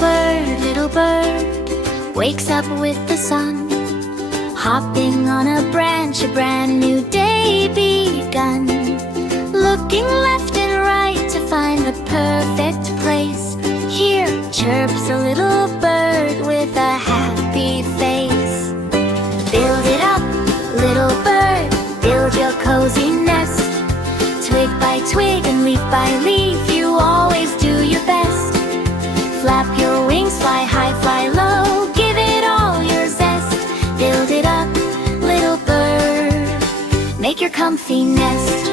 little bird, wakes up with the sun, hopping on a branch, a brand new day begun. Looking left and right to find the perfect place. Here chirps a little bird with a happy face. Build it up, little bird, build your cozy nest. Twig by twig and leaf by leaf, you always do your best. Flap your wings, fly high, fly low, give it all your zest. Build it up, little bird, make your comfy nest.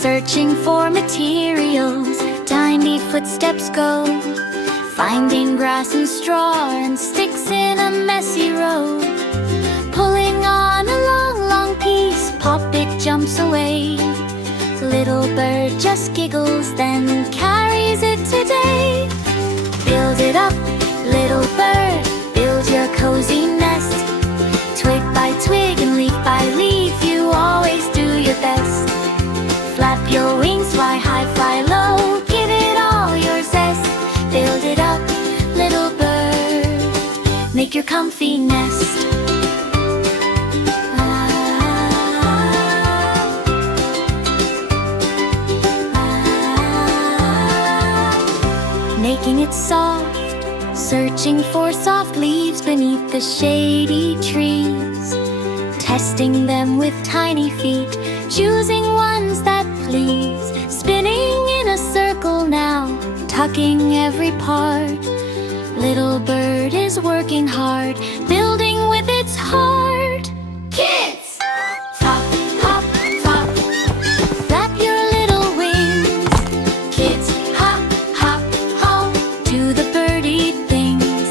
Searching for materials, tiny footsteps go, finding grass and straw and sticks in a messy row. Pulling on a long, long piece, Pop-It jumps away. Little bird just giggles, then carries it today. Build it up, little bird, build your cozy nest. Twig by twig and leaf by leaf, you always do your best. Flap your wings, fly high, fly low, give it all your zest. Build it up, little bird, make your comfy nest. Making it soft, searching for soft leaves beneath the shady trees. Testing them with tiny feet, choosing ones that please. Spinning in a circle now, tucking every part. Little bird is working hard, building with its heart. Kids! Hop, hop, hop, flap your little wings. Kids, hop, hop, hop, do the birdie things.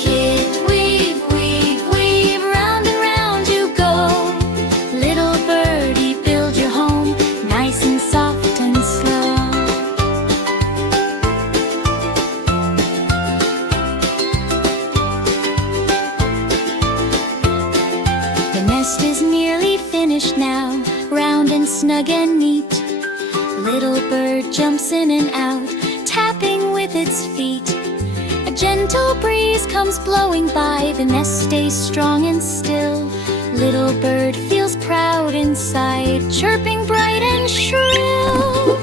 Kids, weave, weave, weave, round and round you go. Little birdie, build your home, nice and soft and slow. The nest is nearly finished now, round and snug and neat. Little bird jumps in and out, tapping with its feet. A gentle breeze comes blowing by, the nest stays strong and still. Little bird feels proud inside, chirping bright and shrill.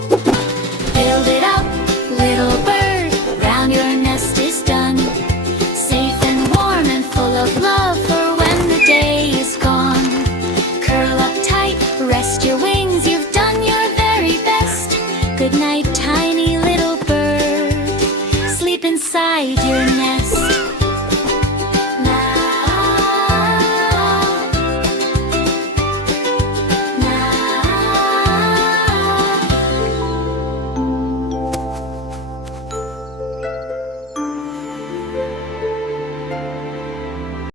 Build it up, little bird, round your nest is done. Safe and warm and full of love for when the day is gone. Curl up tight, rest your wings, you've done your very best. Good night, tiny little bird, sleep inside your nest.